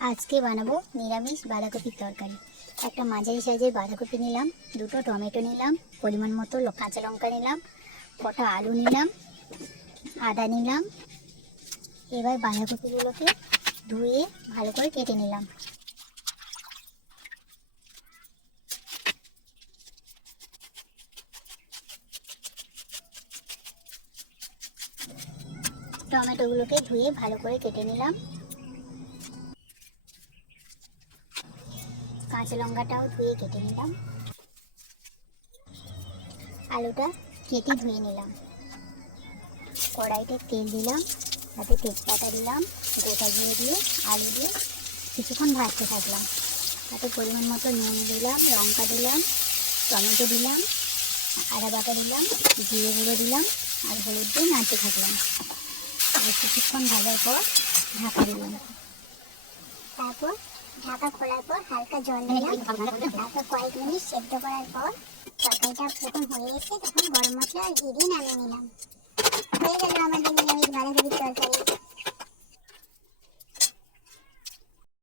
আজকে বানাবো নিরামিষ বাঁধাকপির তরকারি। একটা মাঝারি সাইজের বাঁধাকপি নিলাম, দুটো টমেটো নিলাম, পরিমাণ মতো কাঁচা লঙ্কা নিলাম, কটা আলু নিলাম, আদা নিলাম। এবার বাঁধাকপিগুলোকে ধুয়ে ভালো করে কেটে নিলাম। টমেটোগুলোকে ধুয়ে ভালো করে কেটে নিলাম। কাঁচা লঙ্কাটাও ধুয়ে কেটে নিলাম। আলুটা কেটে ধুয়ে নিলাম। কড়াইতে তেল দিলাম, তাতে তেজপাতা দিলাম, গোটা জিরে দিয়ে আলু দিয়ে কিছুক্ষণ ভাজতে থাকলাম। তাতে পরিমাণ মতো নুন দিলাম, লঙ্কা দিলাম, টমেটো দিলাম, আদা বাটা দিলাম, জিরে গুঁড়ো দিলাম আর হলুদ দিয়ে নাড়তে থাকলাম। আর কিছুক্ষণ ভাজার পর ঢাকা দিলাম। তারপর ঢাকা খোলার পর হালকা জল দিলাম। তারপর কয়েক মিনিট সেদ্ধ করার পর তরকারিটা যখন হয়ে এসে তখন গরম মশলা আর ঘি দিয়ে নামিয়ে নিলাম। হয়ে গেল আমাদের নিরামিষ